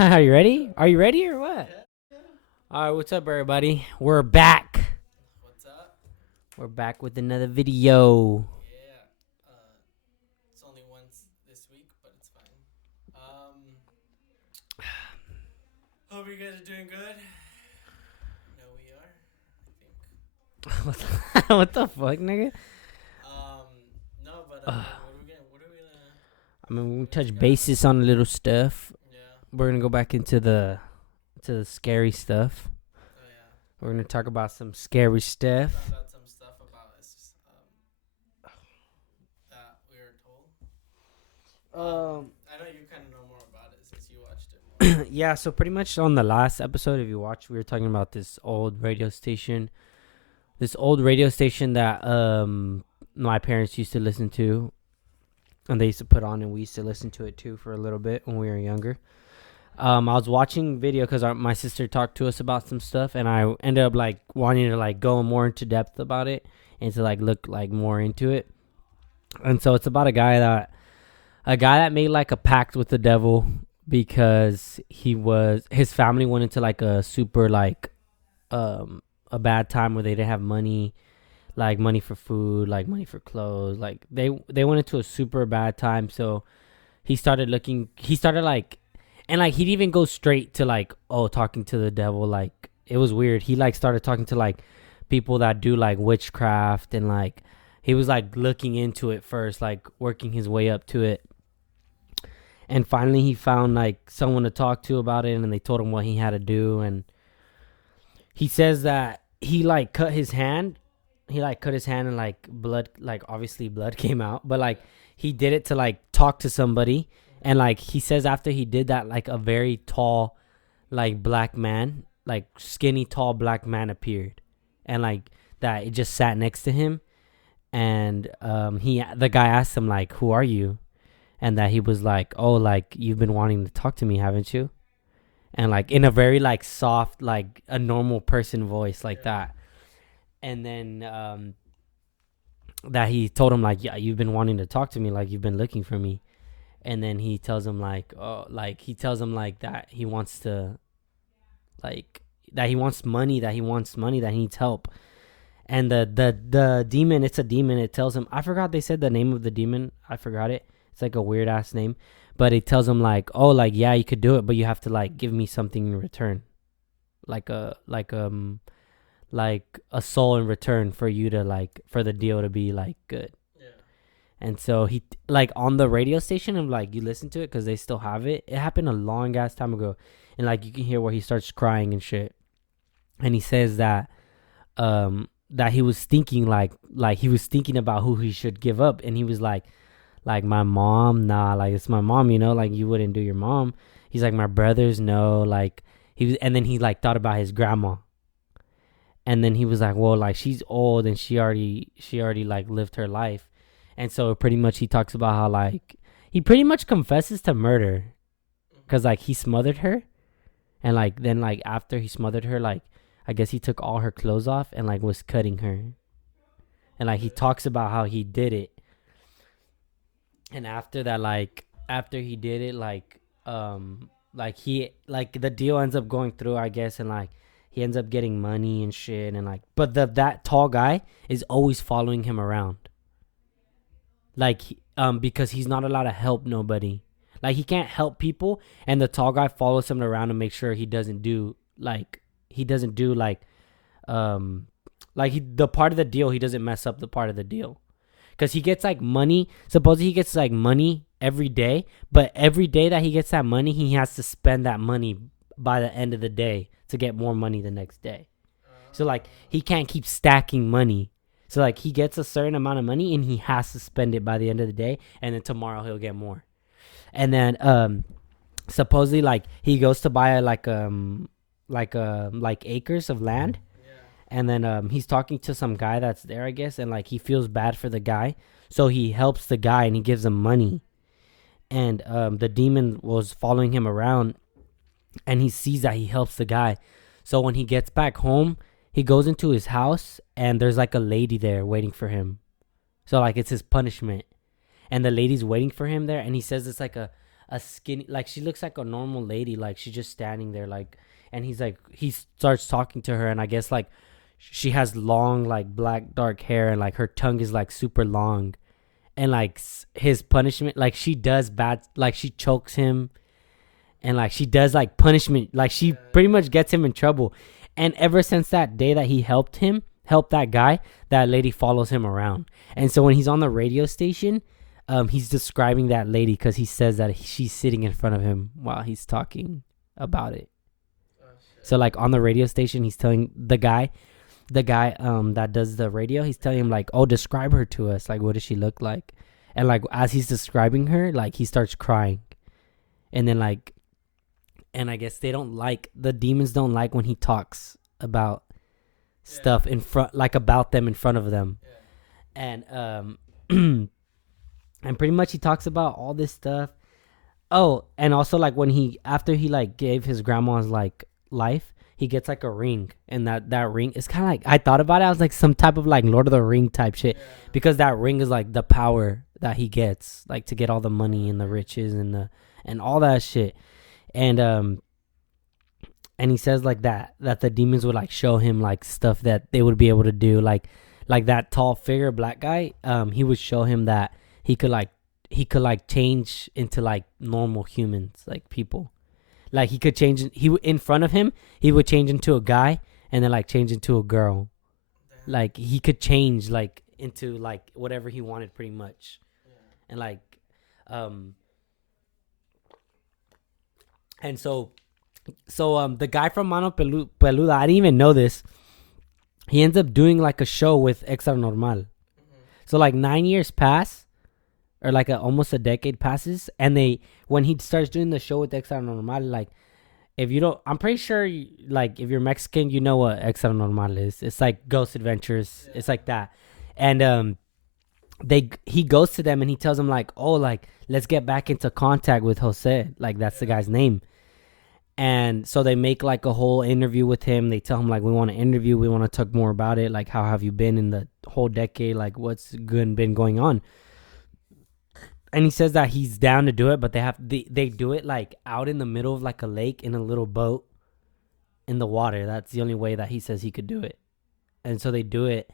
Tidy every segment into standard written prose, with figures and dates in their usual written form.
Are you ready? Are you ready or what? All right, what's up, everybody? We're back. What's up? We're back with another video. Yeah. It's only once this week, but it's fine. Hope you guys are doing good. No, we are. I think. What the fuck, nigga? No, but Uh, what are we gonna? I mean, we touch discuss? bases on a little stuff. Yeah. We're gonna go back into the scary stuff. Oh yeah. We're gonna talk about some scary stuff. Found out some stuff about us. That we were told. I know you kind of know more about it since you watched it more. Yeah, so pretty much on the last episode, if you watched, we were talking about this old radio station. This old radio station that my parents used to listen to, and they used to put on, and we used to listen to it too for a little bit when we were younger. I was watching video because my sister talked to us about some stuff, and I ended up like wanting to like go more into depth about it and to like look like more into it. And so it's about a guy that made like a pact with the devil because his family went into like a super like a bad time where they didn't have money, like money for food, like money for clothes, like they went into a super bad time. So he started like, and like he'd even go straight to like, oh, talking to the devil. Like it was weird. He like started talking to like people that do like witchcraft, and like he was like looking into it first, like working his way up to it. And finally he found like someone to talk to about it, and they told him what he had to do. And he says that he like cut his hand. He like cut his hand, and like blood, like obviously blood came out, but like he did it to like talk to somebody. And like he says after he did that, like a very tall, like black man, like skinny tall black man appeared, and like that it just sat next to him. And the guy asked him like, who are you? And that he was like, oh, like you've been wanting to talk to me, haven't you? And like in a very like soft, like a normal person voice, like that. And then that he told him like, yeah, you've been wanting to talk to me, like you've been looking for me. And then he tells him like, oh, like he tells him like that he wants to, like that he wants money, that he needs help. And the demon, it's a demon, it tells him, I forgot they said the name of the demon, I forgot it. It's like a weird ass name, but it tells him like, oh, like yeah, you could do it, but you have to like give me something in return, like a soul in return for you to like, for the deal to be like good. Yeah. And so he like on the radio station, and like you listen to it because they still have it. It happened a long ass time ago, and like you can hear where he starts crying and shit. And he says that that he was thinking like he was thinking about who he should give up, and he was like my mom, nah, like it's my mom, like you wouldn't do your mom. He's like, my brothers, no, like he was. And then he like thought about his grandma. And then he was like, well, like she's old, and she already like lived her life. And so pretty much he talks about how like he pretty much confesses to murder, because like he smothered her. And like then like after he smothered her, like I guess he took all her clothes off and like was cutting her. And like he talks about how he did it. And after that, like after he did it, like he like the deal ends up going through, I guess. And like he ends up getting money and shit. And like, but that tall guy is always following him around, like because he's not allowed to help nobody. Like he can't help people, and the tall guy follows him around to make sure he doesn't do like the part of the deal, he doesn't mess up the part of the deal. Because he gets like money. Supposedly he gets like money every day. But every day that he gets that money, he has to spend that money by the end of the day to get more money the next day. So like he can't keep stacking money. So like he gets a certain amount of money, and he has to spend it by the end of the day. And then tomorrow he'll get more. And then supposedly like he goes to buy like acres of land. And then he's talking to some guy that's there, I guess, and like he feels bad for the guy, so he helps the guy and he gives him money. And the demon was following him around, and he sees that he helps the guy. So when he gets back home, he goes into his house, and there's like a lady there waiting for him. So like it's his punishment, and the lady's waiting for him there, and he says it's like a a skinny, like she looks like a normal lady, like she's just standing there, like, and he's like, he starts talking to her, and I guess like she has long, like black dark hair, and like her tongue is like super long, and like his punishment, like she does bad, like she chokes him, and like she does like punishment, like she pretty much gets him in trouble. And ever since that day that he helped that guy, that lady follows him around. And so when he's on the radio station, he's describing that lady because he says that she's sitting in front of him while he's talking about it. So like on the radio station, he's telling the guy that does the radio, he's telling him like, oh, describe her to us, like what does she look like? And like as he's describing her, like he starts crying. And then like, and I guess the demons don't like when he talks about stuff in front, like about them in front of them. And and pretty much he talks about all this stuff. Oh, and also like when after he like gave his grandma's like life, he gets like a ring, and that ring is kind of like, I thought about it, I was like some type of like Lord of the Ring type shit, because that ring is like the power that he gets, like to get all the money and the riches and all that shit. And he says like that the demons would like show him like stuff that they would be able to do, like that tall figure black guy, he would show him that he could like change into like normal humans, like people, like he could change, in front of him he would change into a guy and then like change into a girl. Like he could change like into like whatever he wanted pretty much. And like and so the guy from Mano Peluda, I didn't even know this, he ends up doing like a show with Extra Normal. So like 9 years pass, or like almost a decade passes, and when he starts doing the show with Extra Normal, like if you don't, I'm pretty sure like if you're Mexican, you know what Extra Normal is. It's like Ghost Adventures. It's like that. And he goes to them and he tells them like, oh, like let's get back into contact with Jose, like that's the guy's name. And so they make like a whole interview with him. They tell him like, we want to interview, we want to talk more about it, like how have you been in the whole decade, like what's been going on. And he says that he's down to do it, but they do it like out in the middle of like a lake in a little boat in the water. That's the only way that he says he could do it. And so they do it,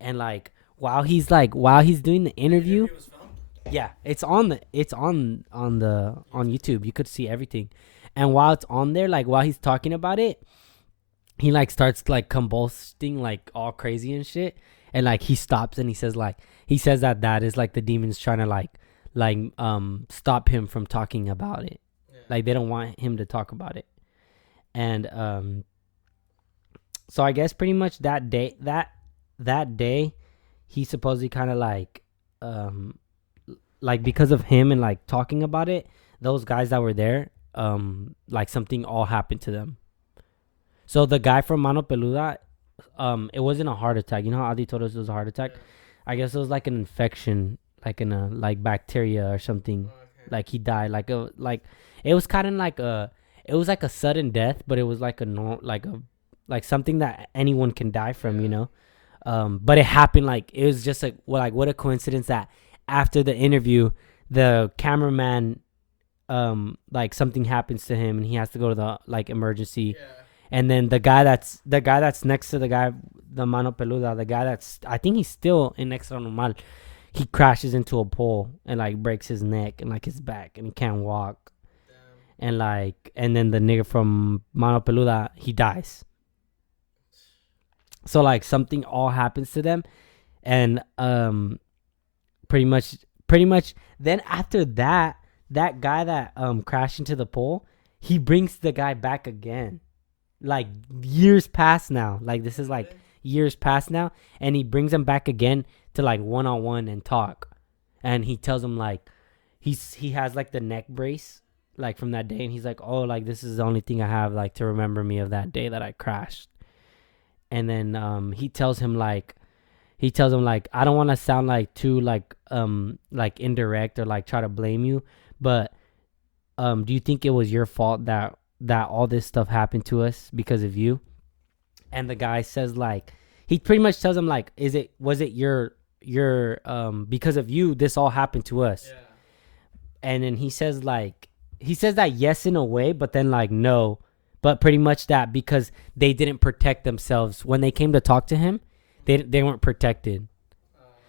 and like while he's doing the interview, yeah, it's on YouTube. You could see everything. And while it's on there, like while he's talking about it, he like starts like convulsing like all crazy and shit. And like he stops and he says that is like the demons trying to like stop him from talking about it. Like they don't want him to talk about it. And so I guess pretty much that day he supposedly kind of like because of him and like talking about it, those guys that were there, like something all happened to them. So the guy from Mano Peluda, it wasn't a heart attack. You know how Adi told us it was a heart attack? I guess it was like an infection, like in a like bacteria or something. Like he died, it was kind of like it was like a sudden death, but it was like like something that anyone can die from, you know. But it happened like, it was just like what a coincidence that after the interview, the cameraman, like something happens to him and he has to go to the like emergency. And then the guy that's next to the Mano Peluda, the guy that's, I think he's still in Extra Normal, he crashes into a pole and like breaks his neck and like his back and he can't walk. Damn. And then the nigga from Mano Peluda, he dies. So like something all happens to them, and pretty much then after that guy that crashed into the pole, he brings the guy back again. Like years past now. Like this is like years past now, and he brings him back again to like one-on-one and talk. And he tells him like he has like the neck brace like from that day, and he's like, oh, like this is the only thing I have like to remember me of that day that I crashed. And then he tells him like I don't want to sound like too like indirect or like try to blame you, but do you think it was your fault that all this stuff happened to us because of you? And the guy says like, he pretty much tells him like, was it your because of you this all happened to us? and then he says that yes in a way, but then like no, but pretty much that because they didn't protect themselves when they came to talk to him, they weren't protected.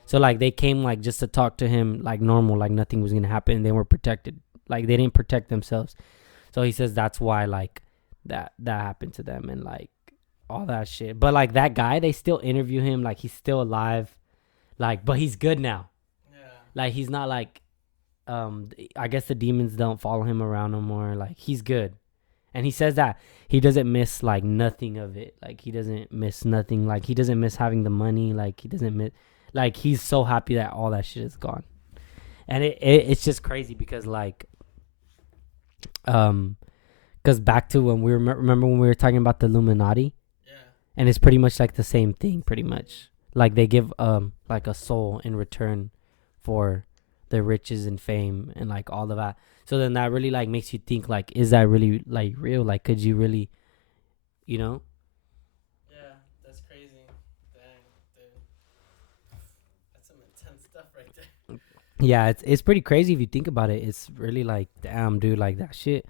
So like they came like just to talk to him like normal, like nothing was gonna happen. And they weren't protected, like they didn't protect themselves. So he says that's why like that happened to them and like all that shit. But like that guy, they still interview him like he's still alive, like but he's good now. Yeah. Like he's not like, I guess the demons don't follow him around no more. Like he's good, and he says that he doesn't miss like nothing of it. Like he doesn't miss nothing. Like he doesn't miss having the money. Like he doesn't miss. Like he's so happy that all that shit is gone, and it's just crazy because like, because back to when we remember when we were talking about the Illuminati, Yeah. and it's pretty much like the same thing, pretty much. Like they give like a soul in return for the riches and fame and like all of that. So then that really like makes you think like, is that really like real? Like, could you really, you know? Yeah, that's crazy. Dang, dude. That's some intense stuff right there. Yeah, it's pretty crazy if you think about it. It's really like, damn, dude, like that shit.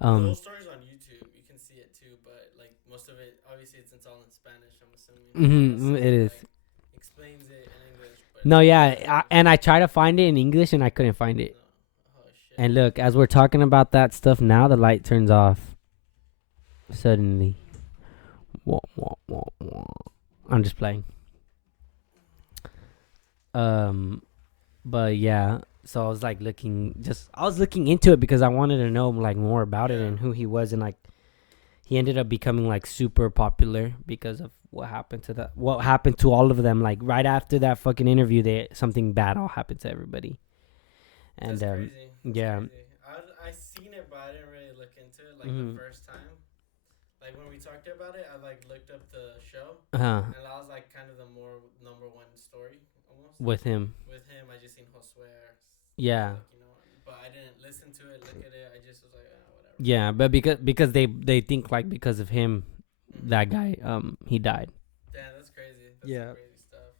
The whole story's on YouTube. You can see it too, but like most of it, obviously, it's all in Spanish. I'm assuming. It is. Like, explains it in English. But No, yeah, and I tried to find it in English and I couldn't find it. No. Oh shit. And look, as we're talking about that stuff now, the light turns off suddenly. Wah, wah, wah, wah. I'm just playing. But yeah, so I was like I was looking into it because I wanted to know like more about it and who he was, and like he ended up becoming like super popular because of what happened to all of them. Like right after that fucking interview, something bad all happened to everybody. And That's crazy. yeah. Crazy. I seen it, but I didn't really look into it like the first time. Like when we talked about it, I like looked up the show, and that was like kind of the more number one story almost. With him, I just seen Josue. yeah. Like, you know, but I didn't listen to it, look at it. I just was like, whatever. Yeah, but because they think like because of him, that guy he died. Damn, that's crazy. That's Yeah. some crazy stuff.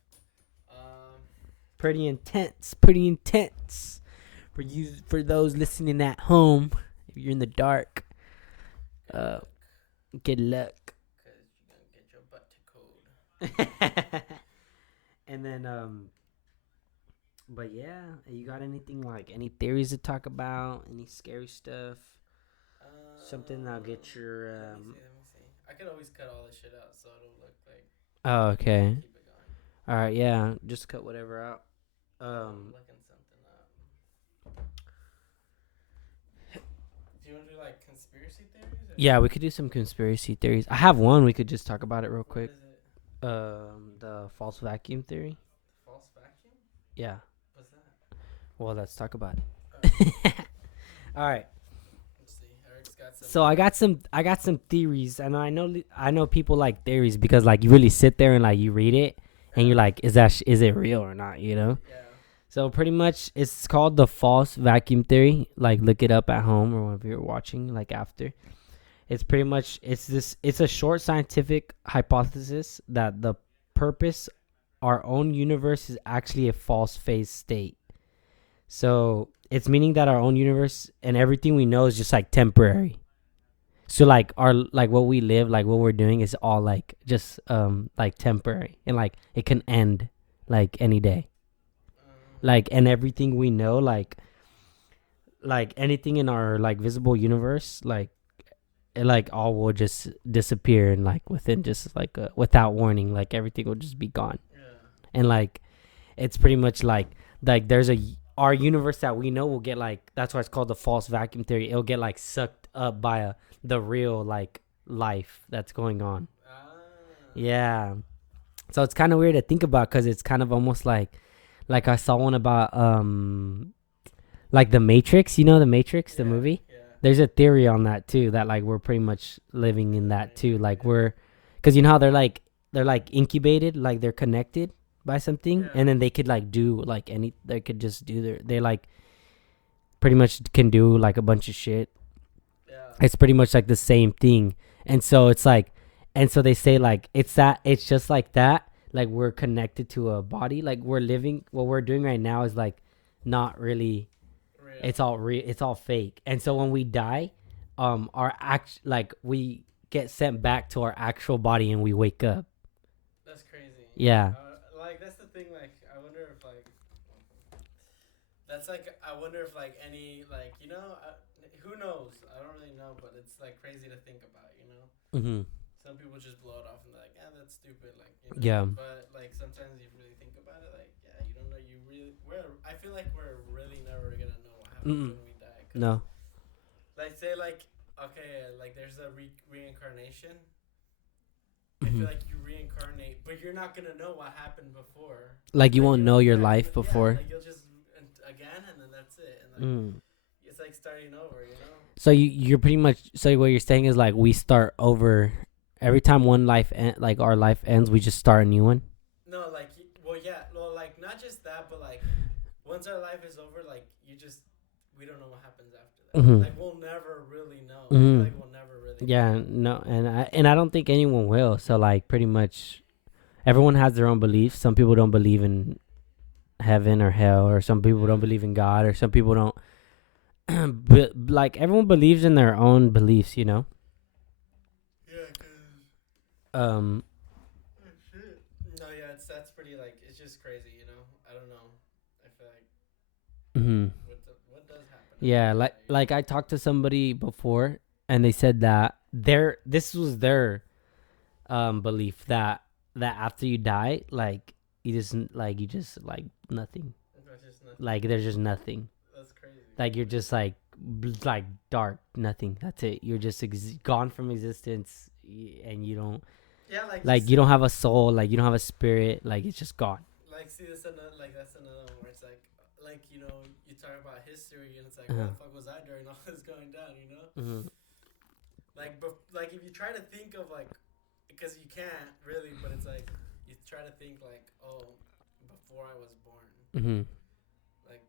Pretty intense for those listening at home. If you're in the dark, good luck. Cause you're gonna get your butt to cold. And then but yeah, you got anything like any theories to talk about? Any scary stuff? Something that'll get your Let me see. I could always cut all this shit out so it'll look like. Oh, okay. Keep it going. All right, yeah, just cut whatever out. I'm looking something up. Do you want to do like conspiracy theories? Yeah, we could do some conspiracy theories. I have one. We could just talk about it real quick. What is it? The false vacuum theory. False vacuum? Yeah. What's that? Well, let's talk about it. All right. Let's see. Eric's got some. So I got some theories, and I know people like theories because like you really sit there and like you read it, and you're like, is it real or not? You know. Yeah. So pretty much, it's called the false vacuum theory. Like, look it up at home or whenever you're watching. Like after, it's pretty much it's a short scientific hypothesis that the purpose, our own universe is actually a false phase state. So it's meaning that our own universe and everything we know is just like temporary. So like what we live, like what we're doing is all like just like temporary, and like it can end like any day. Like, and everything we know, like anything in our like visible universe, like it like all will just disappear, and like within just like without warning, like everything will just be gone. Yeah. And like it's pretty much like there's our universe that we know will get like, that's why it's called the false vacuum theory. It'll get like sucked up by the real like life that's going on. Yeah. So it's kind of weird to think about because it's kind of almost like I saw one about like the Matrix, you know, the Matrix, the movie. Yeah. There's a theory on that too, that like we're pretty much living in that too. Like because you know how they're like incubated, like they're connected by something, and then they could like do like they could just do they like pretty much can do like a bunch of shit. Yeah. It's pretty much like the same thing. And so it's like, and so they say like it's just like that. Like we're connected to a body, like we're living, what we're doing right now is like not really It's all it's all fake. And so when we die, we get sent back to our actual body and we wake up. That's crazy. Yeah. Like that's the thing. Like I wonder if like that's like I wonder if like any like who knows? I don't really know, but it's like crazy to think about. Mm-hmm. Some people just blow it off and they're like, yeah, that's stupid. Like yeah. But like sometimes you really think about it, like yeah, you don't know. I feel like we're really never gonna know what happens when we die. No. Like say like okay, like there's a reincarnation. I feel like you reincarnate, but you're not gonna know what happened before. Like you won't know your life before. Like you'll just again, and then that's it. And like it's like starting over, So you're pretty much what you're saying is like we start over every time one life like our life ends, we just start a new one. No, like like not just that, but like once our life is over, like we don't know what happens after that. Like we'll never really know. Like we'll never really. Yeah, know. No, and I don't think anyone will. So like pretty much, everyone has their own beliefs. Some people don't believe in heaven or hell, or some people don't believe in God, or some people don't. But like everyone believes in their own beliefs, Yeah, cause. Shit. No, yeah, that's pretty like it's just crazy, I don't know. I feel like. What does happen? Yeah, like I talked to somebody before, and they said that this was their belief that after you die, like you just like nothing. Like there's just nothing. That's crazy. Like you're just like dark, nothing. That's it. You're just gone from existence, and you don't. Yeah, like you don't have a soul. Like you don't have a spirit. Like it's just gone. Like see, that's another one where it's like you talk about history and it's like, what the fuck was I during all this going down, Like if you try to think of like, because you can't really, but it's like you try to think like, oh, before I was born. Like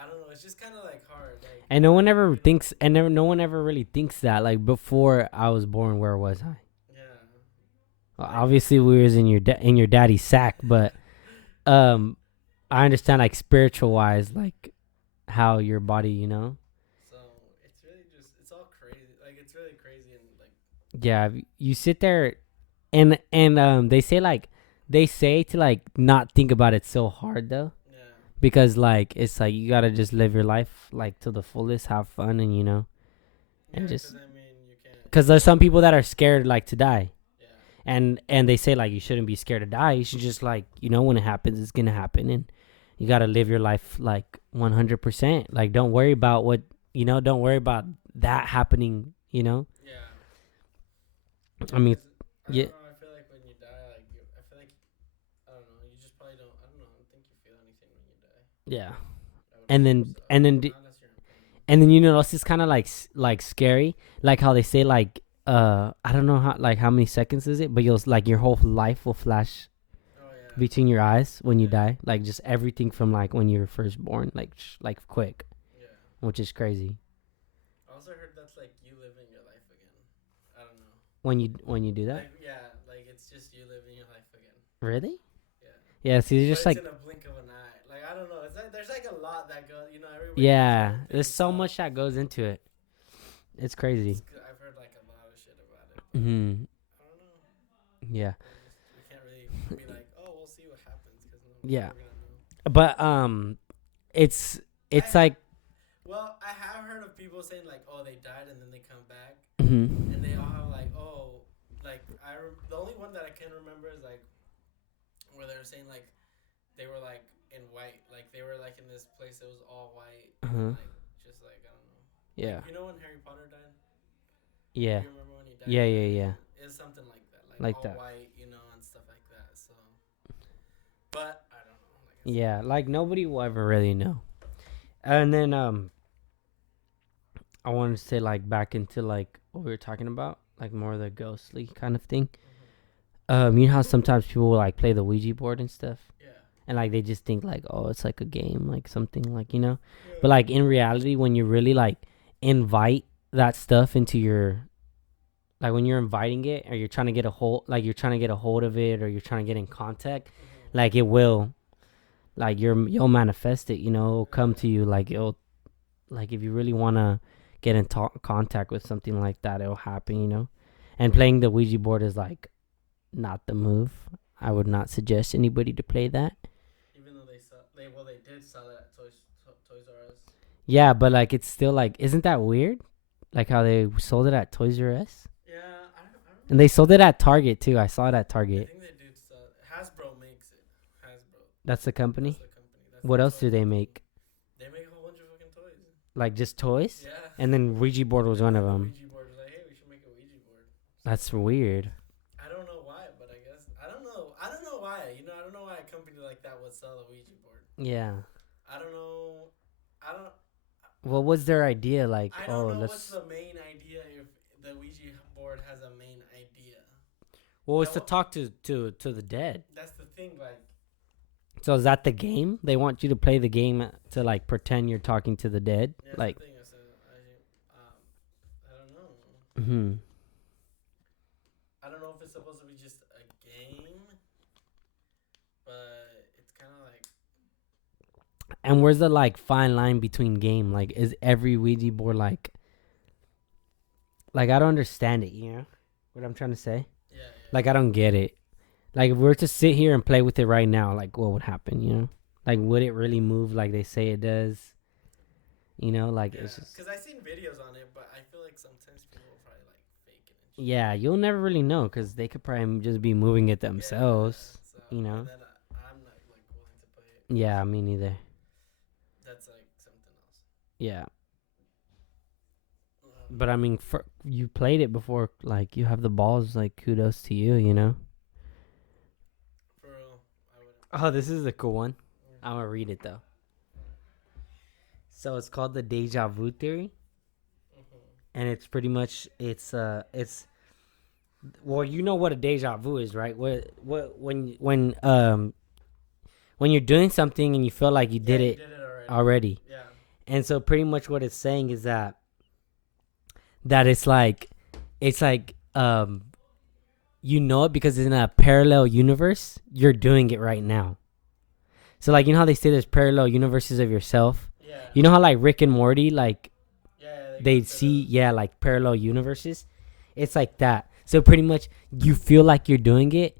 I don't know, it's just kind of like hard. Like, and no one ever thinks, no one ever really thinks that like before I was born, where was I? Yeah. Well, obviously we was in your daddy's sack, but I understand like spiritual wise, like how your body, So it's really it's all crazy. Like it's really crazy and like. Yeah, you sit there, and they say to like not think about it so hard though. Yeah. Because like it's like you gotta just live your life like to the fullest, have fun, and and just. Because there's some people that are scared like to die. And they say like you shouldn't be scared to die. You should just like when it happens, it's gonna happen, and you gotta live your life like 100%. Like don't worry about what don't worry about that happening. Yeah. I mean, yeah. I feel like when you die, like I feel like I don't know. You just probably don't. I don't know. I don't think you feel anything when you die. Yeah. And then this is kind of like scary, like how they say like. I don't know how many seconds is it, but you'll like your whole life will flash between your eyes when you die, like just everything from like when you were first born, like quick, which is crazy. I also heard that's like you living your life again. I don't know. When you do that, like it's just you living your life again. Really? Yeah. So you're just like in a blink of an eye. Like I don't know. There's like a lot that goes. Yeah, there's so much that goes into it. It's crazy. I've heard like a lot of shit about it. I don't know. Yeah. We can't really be like, oh, we'll see what happens. Yeah. But it's like. Well, I have heard of people saying like, oh, they died and then they come back, and they all have like, oh, like the only one that I can remember is like where they were saying like they were like in white, like they were like in this place that was all white, like just like I don't know. Yeah. Like, when Harry Potter died? Yeah. You remember when he died? Yeah. It's something like that, like all that. White, and stuff like that. So, but I don't know. Yeah, like nobody will ever really know. And then I wanted to say like back into like what we were talking about, like more of the ghostly kind of thing. You know how sometimes people will like play the Ouija board and stuff? Yeah. And like they just think like, oh, it's like a game, like something like, Yeah. But like in reality, when you really like invite that stuff into your, like when you're inviting it or you're trying to get a hold of it or you're trying to get in contact, like it will, like you'll manifest it, it'll come to you, like it'll Like if you really want to get in contact with something like that, it'll happen, you know. And playing the Ouija board is like not the move. I would not suggest anybody to play that. Even though they did sell it at Toys R Us. Yeah, but like it's still like, isn't that weird? Like how they sold it at Toys R Us. Yeah, I don't And they sold it at Target too. I saw it at Target. I think they do sell it. Hasbro makes it. Hasbro. That's the company. That's the company. That's What the else toy do they company. make? They make a whole bunch of fucking toys. Like just toys? Yeah. And then Ouija board was one of them. Ouija board was like, hey, we should make a Ouija board. That's weird. I don't know why, but I guess I don't know. I don't know why. You know, I don't know why a company like that would sell a Ouija board. Yeah. I don't know. I don't. What was their idea? Like, I don't know let's. what's the main idea if the Ouija board has a main idea. Well, it's to talk to the dead. That's the thing, like. So is that the game? They want you to play the game to like pretend you're talking to the dead, Yeah, like. the thing. I don't know. Hmm. I don't know if it's supposed to be just a game, but it's kind of like. And where's the like fine line between game? Like, is every Ouija board like I don't understand it. You know what I'm trying to say? Yeah. Like I don't get it. Like if we were to sit here and play with it right now, like what would happen? You know, like would it really move like they say it does? You know, like it's just. Because I've seen videos on it, but I feel like sometimes people will probably like fake it. And shit. Yeah, you'll never really know because they could probably just be moving it themselves. Yeah, so, you know. And then I'm not like willing to play it. Yeah, me neither. That's like something else. Yeah. But I mean, you played it before, like you have the balls. Like kudos to you, you know. For real, I wouldn't. Oh, this is a cool one. I'm gonna read it though. So it's called the Deja Vu Theory, and it's pretty much it's well, you know what a deja vu is, right? When you're doing something and you feel like you did it already. Yeah. And so pretty much what it's saying is that it's like you know it because it's in a parallel universe. You're doing it right now. So like you know how they say there's parallel universes of yourself. Yeah. You know how like Rick and Morty like they see those. like parallel universes. It's like that. So pretty much you feel like you're doing it,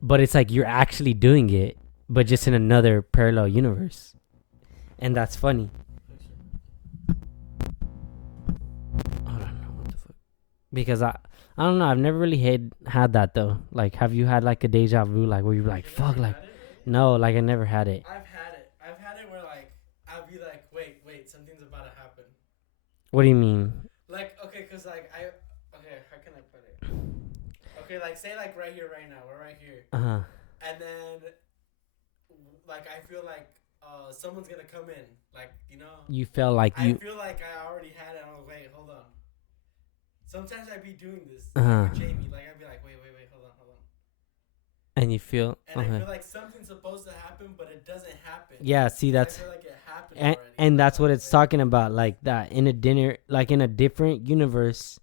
but it's like you're actually doing it, but just in another parallel universe. And that's funny. Hold on, what the fuck? Because I don't know. I've never really had that though. Like, have you had like a deja vu, like where you're like, fuck, like, no, like I never had it. I've had it where like I'll be like, wait, something's about to happen. What do you mean? Like, okay, cause like how can I put it? Okay, like say like right here, right now, we're right here. And then, like I feel like someone's gonna come in, like you know. You felt like I feel like I already had it. I'm like, wait, hold on. Sometimes I'd be doing this with Jamie. Like I'd be like, wait, hold on. And you feel. And I feel like something's supposed to happen, but it doesn't happen. Yeah, see that's. I feel like it happened already. And that's what it's talking about, like that in a different universe,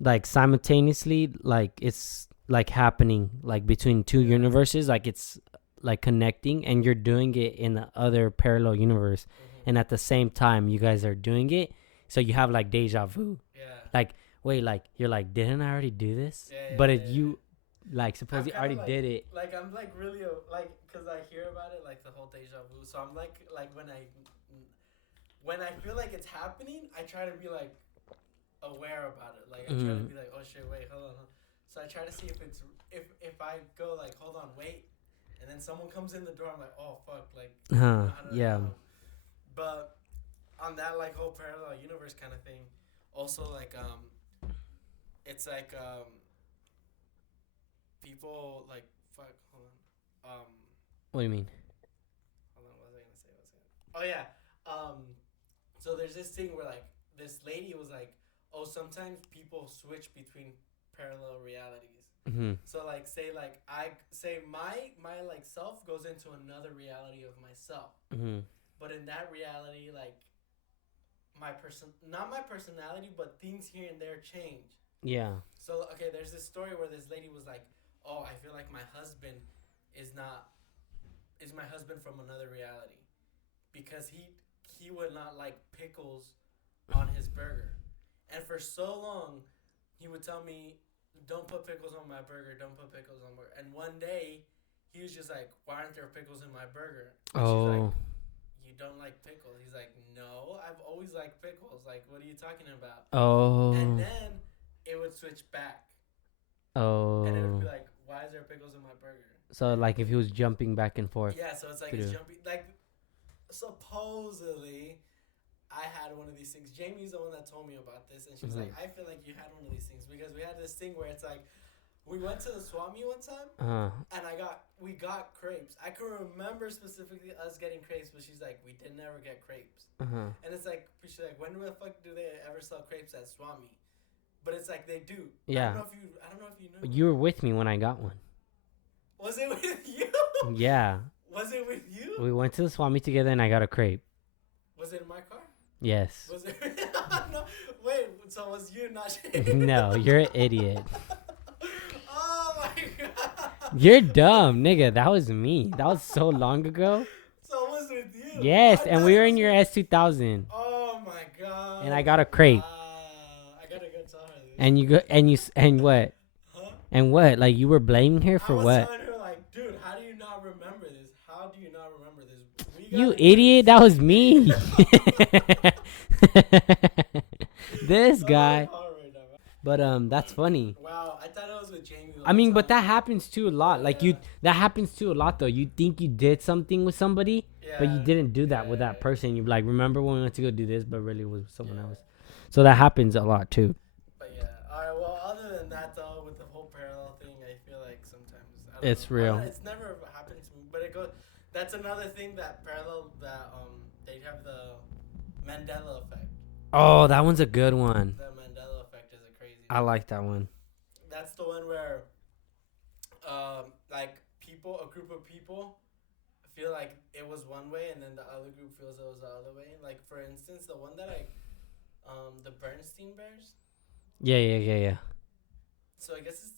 like simultaneously, like it's like happening like between two universes, like it's like connecting, and you're doing it in the other parallel universe, and at the same time you guys are doing it, so you have like deja vu. Yeah. Like wait, like you're like, didn't I already do this? Yeah, but if you like suppose you already like, did it. Like I'm like really like because I hear about it like the whole deja vu. So I'm like when I feel like it's happening, I try to be like aware about it. Like I try to be like, oh shit, wait, hold on. So I try to see if it's if I go like, hold on, wait, and then someone comes in the door, I'm like, oh fuck, like yeah. But on that like whole parallel universe kind of thing, also like it's like people like fuck. Hold on. What do you mean? Hold on. What was I gonna say? Oh yeah. So there's this thing where like this lady was like, oh, sometimes people switch between parallel realities. So like say like I say my like self goes into another reality of myself. But in that reality, like not my personality, but things here and there change. Yeah. So okay, there's this story where this lady was like, oh, I feel like my husband is my husband from another reality, because he he would not like pickles on his burger. And for so long, he would tell me, don't put pickles on my burger, don't put pickles on my burger. And one day, he was just like, why aren't there pickles in my burger? And she's like, you don't like pickles? He's like, no, I've always liked pickles. Like, what are you talking about? Oh. And then it would switch back. Oh. And it would be like, why is there pickles in my burger? So, like, if he was jumping back and forth. Yeah, so it's like he's jumping. Like, supposedly, I had one of these things. Jamie's the one that told me about this. And she was like, I feel like you had one of these things. Because we had this thing where it's like, we went to the swap meet one time. And we got crepes. I can remember specifically us getting crepes. But she's like, we did never get crepes. And it's like, she's like, when the fuck do they ever sell crepes at swap meet? But it's like, they do. Yeah. I don't know if you know. You were with me when I got one. Was it with you? Yeah. Was it with you? We went to the swap meet together and I got a crepe. Was it in my car? Yes. Was it? No. Wait, so it was you, not Shane? No, you're an idiot. Oh my god. You're dumb, nigga. That was me. That was so long ago. So it was with you? Yes, and we were in your S2000. Oh my god. And I got a crepe. I gotta go tell her this. And what? Huh? And what? Like, you were blaming her for I was what? telling her, like, dude, how do you not remember this? How do you not remember this? You idiot. That was me. This guy. But that's funny. Wow, I thought it was with Jamie. I mean, but that happens too a lot. Like that happens too a lot though. You think you did something with somebody, but you didn't do that with that person. You're like, remember when we went to go do this, but really it was someone else. So that happens a lot too. But yeah, all right. Well, other than that though, with the whole parallel thing, I feel like sometimes it's real. It's never happened to me, but it goes. That's another thing that parallel that they have the Mandela Effect. Oh, that one's a good one. The Mandela Effect is a crazy. I like that one. That's the one where, like a group of people feel like it was one way, and then the other group feels it was the other way. Like for instance, the one that the Bernstein Bears. Yeah. So I guess it's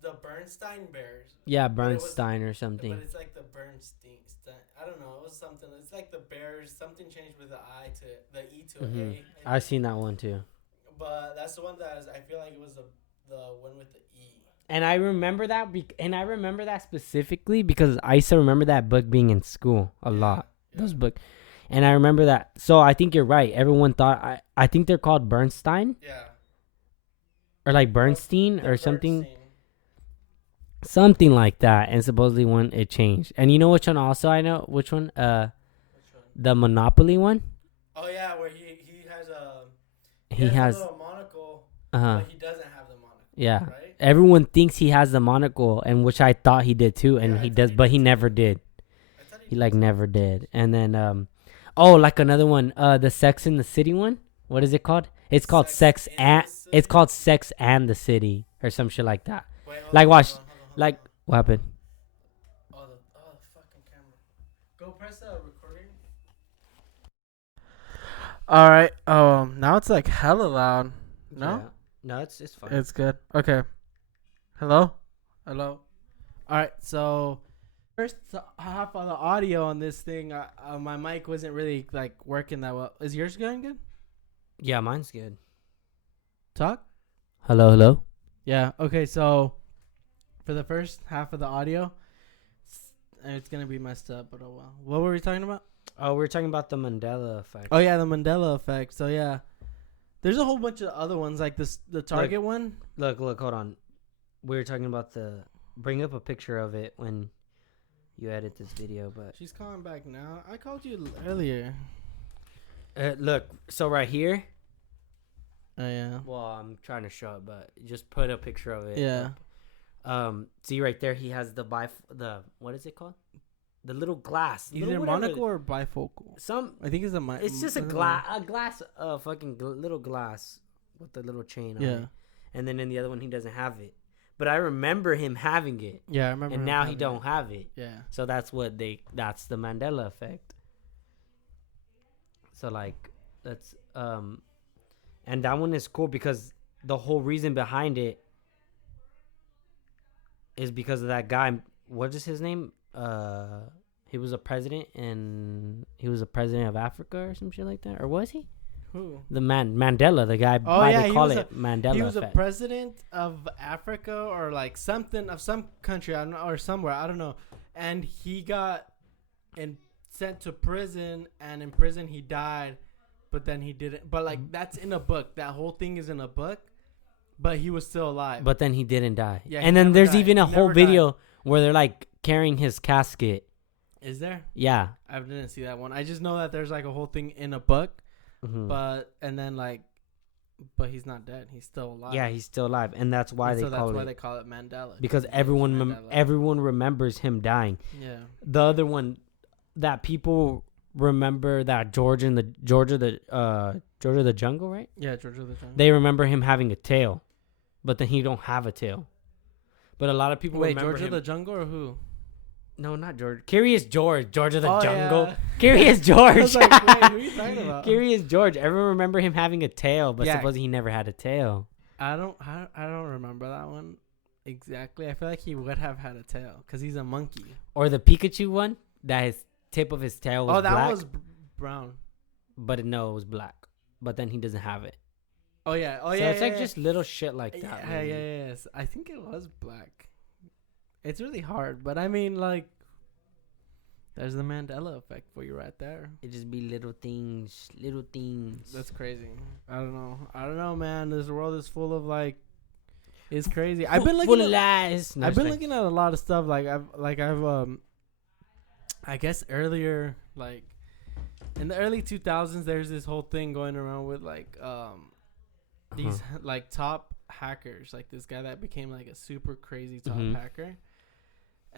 the Bernstein Bears. Yeah, Bernstein or something. But it's like the Bernstein. I don't know. It was something. It's like the Bears. Something changed with the I to the E to A. I've seen that one too. But that's the one I feel like it was the one with the E. And I remember that. And I remember that specifically because I used to remember that book being in school a lot. Yeah. Those books. And I remember that. So I think you're right. Everyone thought I think they're called Bernstein. Yeah. Or like Bernstein or something. Bernstein. Something like that. And supposedly one it changed. And you know which one also I know? Which one? Which one? The Monopoly one? Oh yeah, where he has a little monocle, but he doesn't have the monocle. Yeah. Right? Everyone thinks he has the monocle, and which I thought he did too, and he does, but he never did. He like never did. And then like another one, the Sex in the City one. What is it called? It's called Sex and the City or some shit like that. Wait, like watch, hold on. like what happened? Oh the fucking camera. Go press the recording. All right. Now it's like hella loud. No. Yeah. No, it's fine. It's good. Okay. Hello. All right. So first half of the audio on this thing, my mic wasn't really like working that well. Is yours going good? Yeah, mine's good. Talk. Hello. Yeah. Okay. So for the first half of the audio, it's gonna be messed up, but oh well. What were we talking about? Oh, we were talking about the Mandela Effect. Oh yeah, the Mandela Effect. So yeah, there's a whole bunch of other ones like this. The Target one. Look, hold on. We were talking about bring up a picture of it when you edit this video, but she's calling back now. I called you earlier. Look, so right here. Oh yeah. Well, I'm trying to show it, but just put a picture of it. Yeah. See right there, he has the what is it called? The little glass. Either monocle or bifocal. I think it's it's just a glass, fucking little glass with the little chain on it. And then in the other one, he doesn't have it. But I remember him having it. Yeah, I remember. And now he don't have it. Yeah. So that's that's the Mandela Effect. So like, that's and that one is cool because the whole reason behind it is because of that guy. What is his name? he was a president and he was a president of Africa or some shit like that, or was he? Who? The Mandela, the guy. Oh why yeah, they call it Mandela he was Effect. a president of Africa or like something of some country, I don't know, or somewhere, I don't know. And he got sent to prison, and in prison he died, but then he didn't. But like that's in a book. That whole thing is in a book, but he was still alive. But then he didn't die. Yeah, and then there's died. even a He whole never video died. where they're like carrying his casket. Is there? Yeah. I didn't see that one. I just know that there's like a whole thing in a book, but he's not dead. He's still alive. Yeah, he's still alive, and that's why they call it Mandela. Because everyone remembers him dying. Yeah. The other one that people remember, that Georgia the Jungle, right? Yeah, Georgia the Jungle. They remember him having a tail, but then he don't have a tail. But a lot of people remember Georgia him. the Jungle or who? No, not George. Curious George. Georgia the Jungle. Yeah. Curious George. I was like, wait, who are you talking about? Curious George. Everyone remember him having a tail, but Yeah. supposedly he never had a tail. I don't remember that one exactly. I feel like he would have had a tail because he's a monkey. Or the Pikachu one, that his tip of his tail was black. That was brown. But no, it was black. But then he doesn't have it. Oh yeah. So it's like just little shit like that. Yeah, yes. I think it was black. It's really hard, but I mean, like, there's the Mandela effect for you right there. It just be little things. That's crazy. I don't know, man. This world is full of like, it's crazy. I've been looking at lies. I've been looking at a lot of stuff. I guess earlier, like in the early 2000s, there's this whole thing going around with like these like top hackers, like this guy that became like a super crazy top hacker.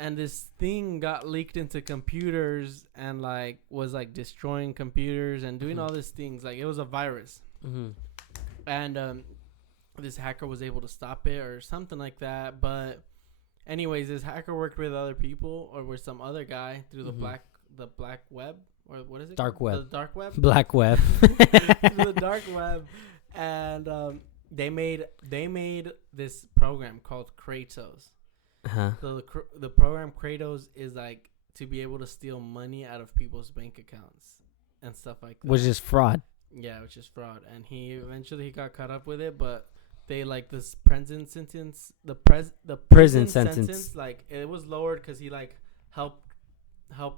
And this thing got leaked into computers and like was like destroying computers and doing all these things. Like it was a virus. And this hacker was able to stop it or something like that. But anyways, this hacker worked with other people or with some other guy through the black web, or what is it? Dark web. The dark web. Black web. Through the dark web. And they made this program called Kratos. So the program Kratos is like to be able to steal money out of people's bank accounts and stuff like that. Which is fraud. Yeah, which is fraud. And he eventually got caught up with it, but they like this prison sentence, the prison sentence, like it was lowered because he like helped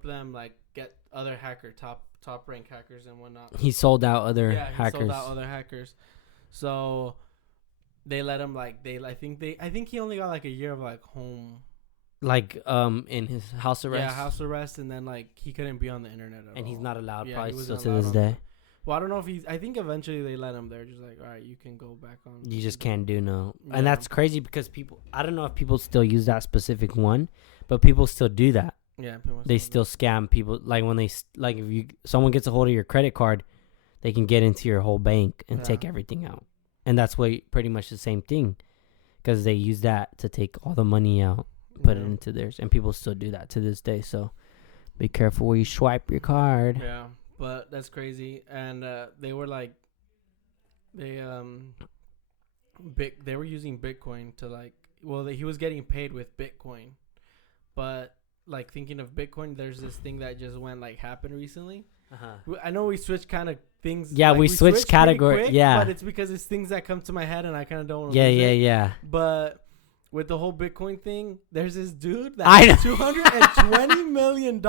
them like get other top rank hackers and whatnot. He sold out other hackers. So they let him like I think he only got like a year of like home, like in his house arrest. Yeah, house arrest, and then like he couldn't be on the internet at all. And he's not allowed, Yeah, probably he still wasn't to this allowed day. Well, I don't know if I think eventually they let him. They're just like, all right, you can go back on. You just can't do no. Yeah. And that's crazy because I don't know if people still use that specific one, but people still do that. Yeah, they still scam people. Like when if someone gets a hold of your credit card, they can get into your whole bank and take everything out. And that's pretty much the same thing, because they use that to take all the money out, put it into theirs, and people still do that to this day. So be careful where you swipe your card. Yeah, but that's crazy. And they were like, they were using Bitcoin to like, well, he was getting paid with Bitcoin, but like thinking of Bitcoin, there's this thing that just happened recently. I know we switched kind of things. Yeah, we switched category. Yeah, but it's because it's things that come to my head and I kind of don't want to. Yeah. But with the whole Bitcoin thing, there's this dude that has $220 million of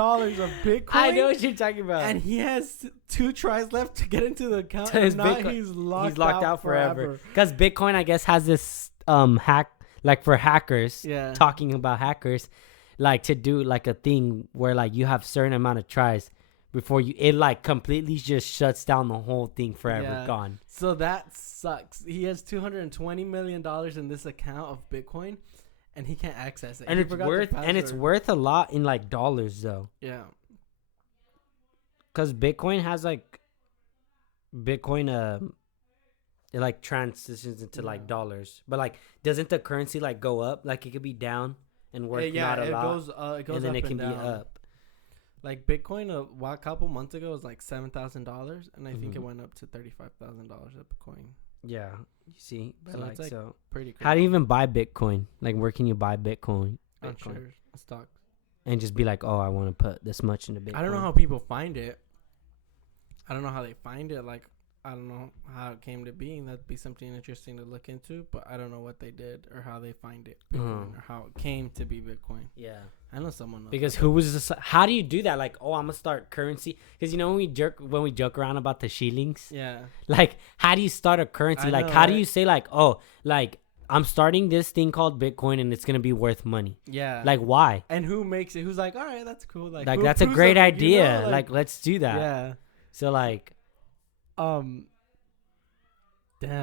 Bitcoin. I know what you're talking about. And he has 2 tries left to get into the account. His Now Bitcoin, he's locked out forever. Because Bitcoin, I guess, has this hack, like for hackers. Yeah. Talking about hackers, like to do like a thing where like you have certain amount of tries before it like completely just shuts down the whole thing forever. Yeah. Gone. So that sucks. He has $220 million in this account of Bitcoin, and he can't access it. And it's worth a lot in like dollars though. Yeah. Because Bitcoin has like it like transitions into like dollars, but like doesn't the currency like go up? Like it could be down and worth not a lot. It goes and then up it can and be down. up. Like Bitcoin a couple months ago was like $7,000, and I think it went up to $35,000 a Bitcoin. Yeah, you see, but So it's like so pretty crazy. how do you even buy Bitcoin? Like where can you buy Bitcoin? On shares, stocks. and just be like, oh, I want to put this much into Bitcoin. I don't know how people find it. I don't know how they find it. Like, I don't know how it came to being. That'd be something interesting to look into. But I don't know what they did or how they find it, Bitcoin, or how it came to be Bitcoin. Yeah. I know someone knows. Because who was this? How do you do that? Like, oh, I'm gonna start currency. Because you know when we joke around about the shillings. Yeah. Like, how do you start a currency? Like, how do you say like, oh, like I'm starting this thing called Bitcoin and it's gonna be worth money. Yeah. Like, why? And who makes it? Who's like, all right, that's cool. Like that's a great idea. You know, like, let's do that. Yeah. So like, damn,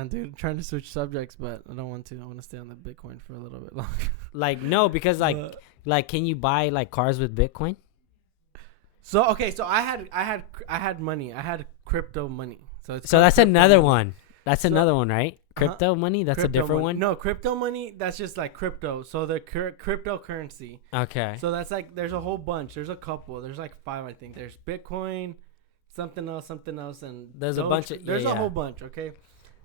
dude, I'm trying to switch subjects, but I don't want to. I want to stay on the Bitcoin for a little bit longer. Like, no, because like, can you buy like cars with Bitcoin? So okay, so I had money. I had crypto money. So that's another one. That's another one, right? Crypto money. That's crypto a different money. one. No, crypto money. That's just like crypto. So the cryptocurrency. Okay. So that's like there's a whole bunch. There's a couple. There's like 5, I think. There's Bitcoin, something else, and there's a bunch of there's a whole bunch. Okay.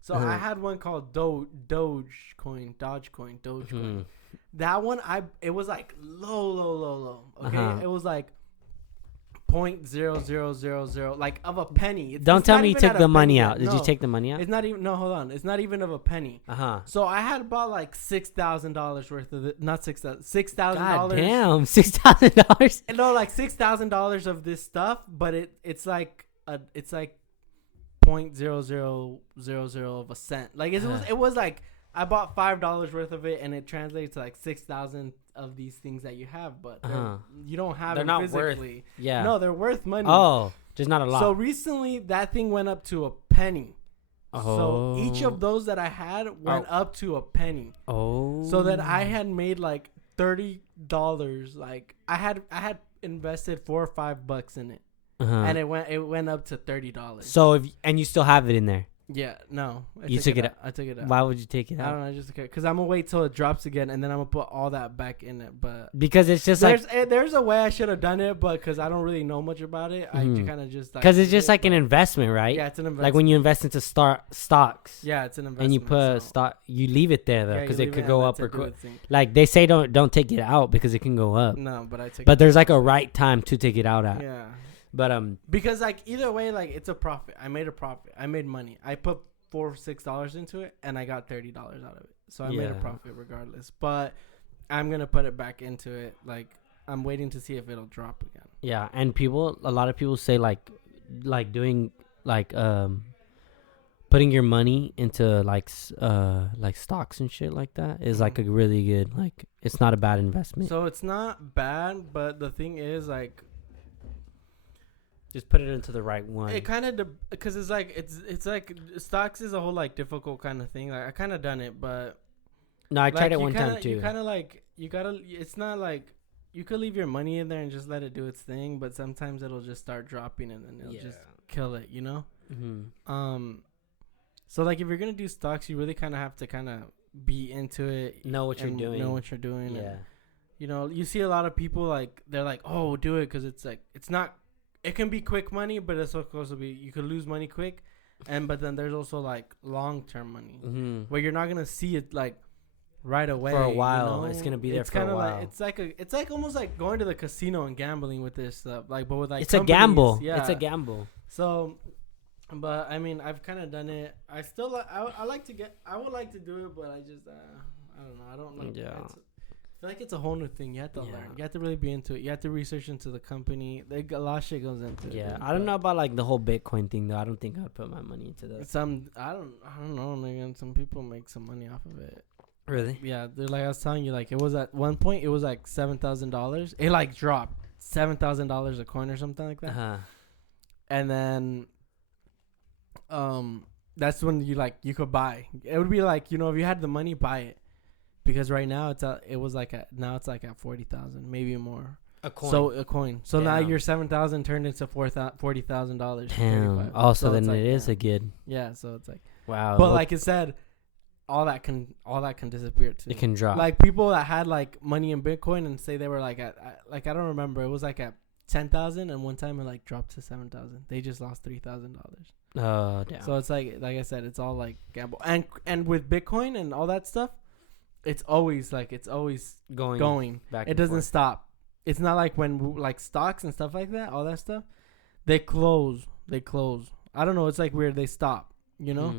So I had one called Dogecoin. Mm-hmm. That one, it was like low. Okay, it was like 0.0000, like of a penny. Don't tell me you took the money out. Did you take the money out? It's not even. No, hold on. It's not even of a penny. So I had about like $6,000 worth of it. Not $6,000. God damn, $6,000. No, like $6,000 of this stuff, but it's like 0.0000 of a cent. Like it was like I bought $5 worth of it, and it translates to like 6,000 of these things that you have, but you don't have them physically. No, they're worth money. Oh, just not a lot. So recently, that thing went up to a penny. Oh. So each of those that I had went up to a penny. Oh. So that I had made like $30. Like I had invested $4 or $5 in it, and it went up to $30. So and you still have it in there. Yeah, no. You took it out. I took it out. Why would you take it out? I don't know, just because I'm gonna wait till it drops again, and then I'm gonna put all that back in it. But because it's just there's a way I should have done it, but because I don't really know much about it, I kind of just because it's just like an investment, right? Yeah, it's an investment. Like when you invest into stocks. Yeah, it's an investment. And you put stock, you leave it there though, because it could go up or go. Like they say, don't take it out because it can go up. No, but I take. But there's like a right time to take it out at. Yeah. But because like either way, like it's a profit. I made a profit. I made money. I put $4 or $6 into it, and I got $30 out of it. So I made a profit regardless. But I'm gonna put it back into it. Like I'm waiting to see if it'll drop again. Yeah, and a lot of people say like doing like putting your money into like stocks and shit like that is like a really good, like it's not a bad investment. So it's not bad, but the thing is like. Just put it into the right one. It kind of because it's like stocks is a whole like difficult kind of thing. Like I kind of done it, but no, I tried it one time too. You kind of like you gotta. It's not like you could leave your money in there and just let it do its thing, but sometimes it'll just start dropping and then it'll just kill it. You know. Mm-hmm. So like if you're gonna do stocks, you really kind of have to kind of be into it. Know what you're doing. Yeah. And, you know, you see a lot of people like they're like, oh, do it because it's like it's not. It can be quick money, but it's supposed to be you could lose money quick, but then there's also like long-term money where you're not gonna see it like right away for a while. You know? It's gonna be there for a while. Like it's like almost like going to the casino and gambling with this stuff, like but with like it's a gamble. Yeah, it's a gamble. So, but I mean, I've kind of done it. I still I like to I would like to do it, but I just I don't know. I don't like. Yeah. I feel like it's a whole new thing. You have to learn. You have to really be into it. You have to research into the company. A lot of shit goes into it. Yeah, I don't know about like the whole Bitcoin thing though. I don't think I'd put my money into that. I don't know, man. Some people make some money off of it. Really? Yeah, they're like I was telling you, like it was at one point it was like $7,000. It like dropped $7,000 a coin or something like that. And then, that's when you could buy. It would be like if you had the money, buy it. Because right now it's at 40,000, maybe more. A coin. So a coin. So now your 7,000 turned into $40,000. Damn. Also, then it is a good. Yeah. So it's like wow. But like I said, all that can disappear too. It can drop. Like people that had like money in Bitcoin and say they were like at like I don't remember. It was like at 10,000, and one time it like dropped to 7,000. They just lost $3,000. Oh damn. So it's like I said, it's all like gamble. And with Bitcoin and all that stuff. It's always going back. It doesn't stop. it's not like when like stocks and stuff like that, all that stuff, they close. I don't know. It's like weird. They stop, you know,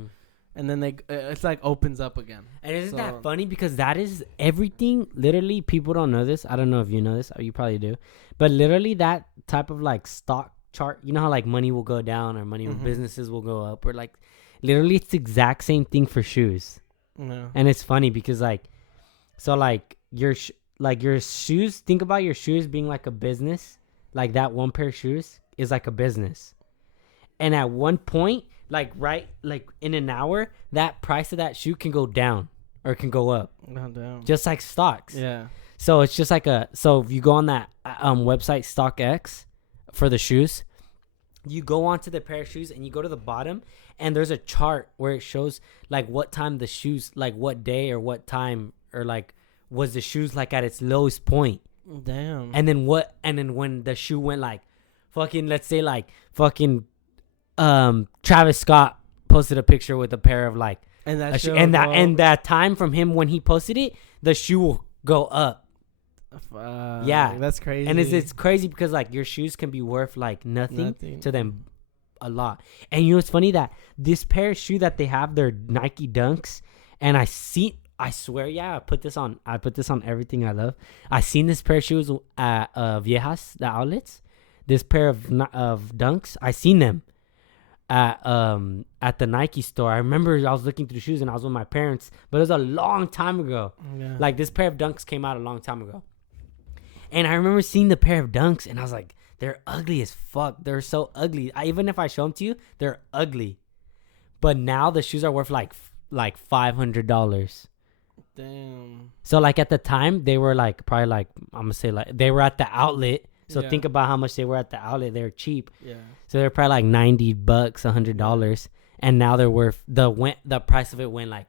and then it's like opens up again. And isn't that funny? Because that is everything. Literally, people don't know this. I don't know if you know this. Or you probably do. But literally, that type of like stock chart. You know how like money will go down or money businesses will go up, or like literally, it's the exact same thing for shoes. No. And it's funny because like, so like your shoes. Think about your shoes being like a business. Like that one pair of shoes is like a business. And at one point, like in an hour, that price of that shoe can go down or it can go up. Not down. Just like stocks. Yeah. So it's just like so if you go on that website StockX for the shoes, you go onto the pair of shoes and you go to the bottom and there's a chart where it shows like what time the shoes, like what day or what time or like was the shoes like at its lowest point. Damn. And then when the shoe went like fucking, let's say like fucking Travis Scott posted a picture with a pair of like and that time from him when he posted it, the shoe will go up. Yeah, that's crazy. And it's crazy because like your shoes can be worth like nothing to them a lot. And you know what's funny, that this pair of shoe that they have, they're Nike Dunks, and I swear, I put this on everything I love. I seen this pair of shoes at Viejas, the outlets. This pair of Dunks, I seen them at the Nike store. I remember I was looking through shoes and I was with my parents, but it was a long time ago. Yeah. Like this pair of Dunks came out a long time ago. And I remember seeing the pair of Dunks and I was like, they're ugly as fuck. They're so ugly. Even if I show them to you, they're ugly. But now the shoes are worth like $500. Damn. So like at the time they were like probably like, I'm gonna say like they were at the outlet. So think about how much they were at the outlet. They're cheap. Yeah. So they're probably like $90, $100, and now they're worth the price of it went like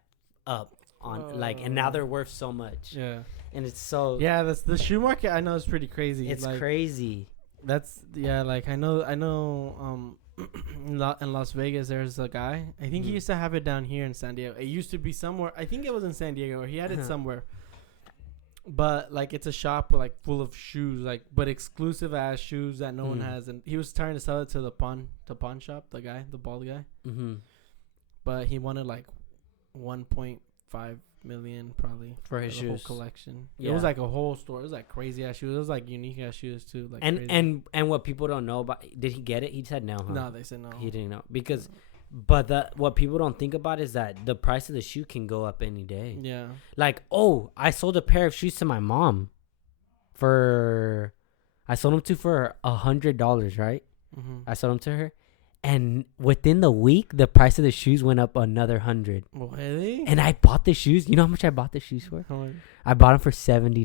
up on and now they're worth so much. Yeah. And it's so that's the shoe market. I know is pretty crazy. It's like, crazy. That's like I know. In Las Vegas, there's a guy. I think he used to have it down here in San Diego. It used to be somewhere. I think it was in San Diego, or he had it somewhere. But like it's a shop with, like full of shoes, like but exclusive ass shoes that no one has. And he was trying to sell it to the pawn shop, the bald guy. But he wanted like 1.5 million probably for his shoes, whole collection. It was like a whole store. It was like crazy ass shoes. It was like unique ass shoes too. Like and what people don't know about, did he get it? He said no, huh? No, they said no. He didn't know because. But what people don't think about is that the price of the shoe can go up any day. Yeah. Like, I sold a pair of shoes to my mom for $100, right? I sold them to her. And within the week, the price of the shoes went up another $100. Really? And I bought the shoes. You know how much I bought the shoes for? How much? I bought them for $70.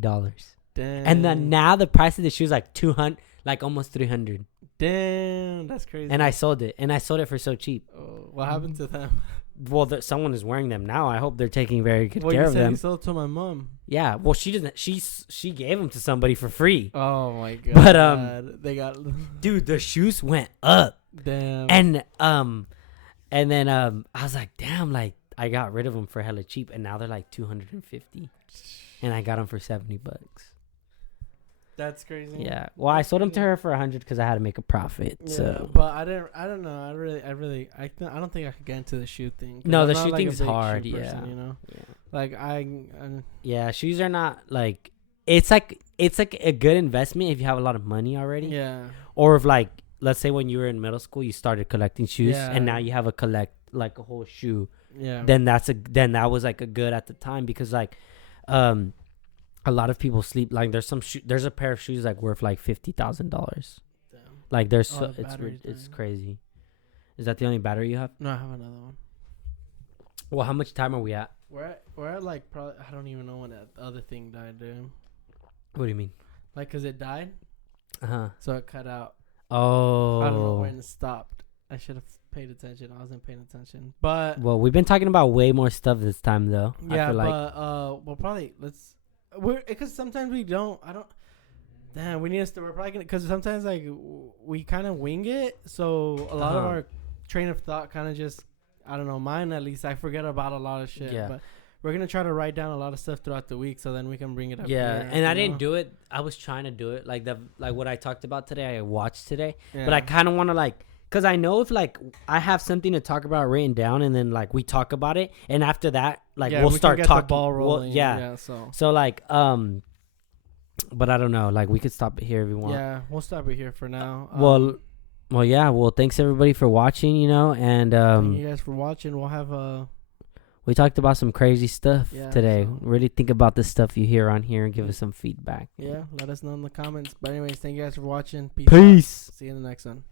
Damn. And then now the price of the shoes like $200, like almost $300. Damn, that's crazy. And I sold it for so cheap. Oh, what happened to them? Well, someone is wearing them now. I hope they're taking very good care of them. You sold to my mom. Yeah. Well, she doesn't. She gave them to somebody for free. Oh my god. But they got. Dude, the shoes went up. Damn. And then I was like, damn, like I got rid of them for hella cheap, and now they're like $250, and I got them for $70. That's crazy. Yeah. Well, I sold them to her for $100 because I had to make a profit. Yeah, so. But I don't know. I don't think I could get into the shoe thing. No, the shoe thing's hard. Person, you know. Yeah. Like yeah, shoes are not like it's like a good investment if you have a lot of money already. Yeah. Or if like, let's say when you were in middle school, you started collecting shoes, and now you have a whole shoe. Yeah. Then that was like a good at the time because like, a lot of people sleep like there's a pair of shoes like worth like $50,000. Like there's it's crazy. Is that the only battery you have? No, I have another one. Well, how much time are we at? We're at like probably, I don't even know when that other thing died, dude. What do you mean? Like, cause it died. So it cut out. Oh. I don't know when it stopped. I should have paid attention. I wasn't paying attention. But well, we've been talking about way more stuff this time though. Yeah, I feel like. But we'll probably because sometimes we don't. Damn, we need to. We're probably gonna, because sometimes like we kind of wing it. So a lot of our train of thought kind of just, I don't know, mine at least, I forget about a lot of shit. Yeah. But we're gonna try to write down a lot of stuff throughout the week, so then we can bring it up. Yeah, here, and I didn't do it. I was trying to do it like what I talked about today. I watched today, Yeah. but I kind of want to like, cause I know if like I have something to talk about written down, and then like we talk about it, and after that, like we'll start talking. The ball rolling. Yeah. So like but I don't know. Like we could stop it here if you want. Yeah, we'll stop it here for now. Well, yeah. Well, thanks everybody for watching. And thank you guys for watching. We'll have we talked about some crazy stuff today. So Really think about the stuff you hear on here and give us some feedback. Yeah, let us know in the comments. But anyways, thank you guys for watching. Peace. Out. See you in the next one.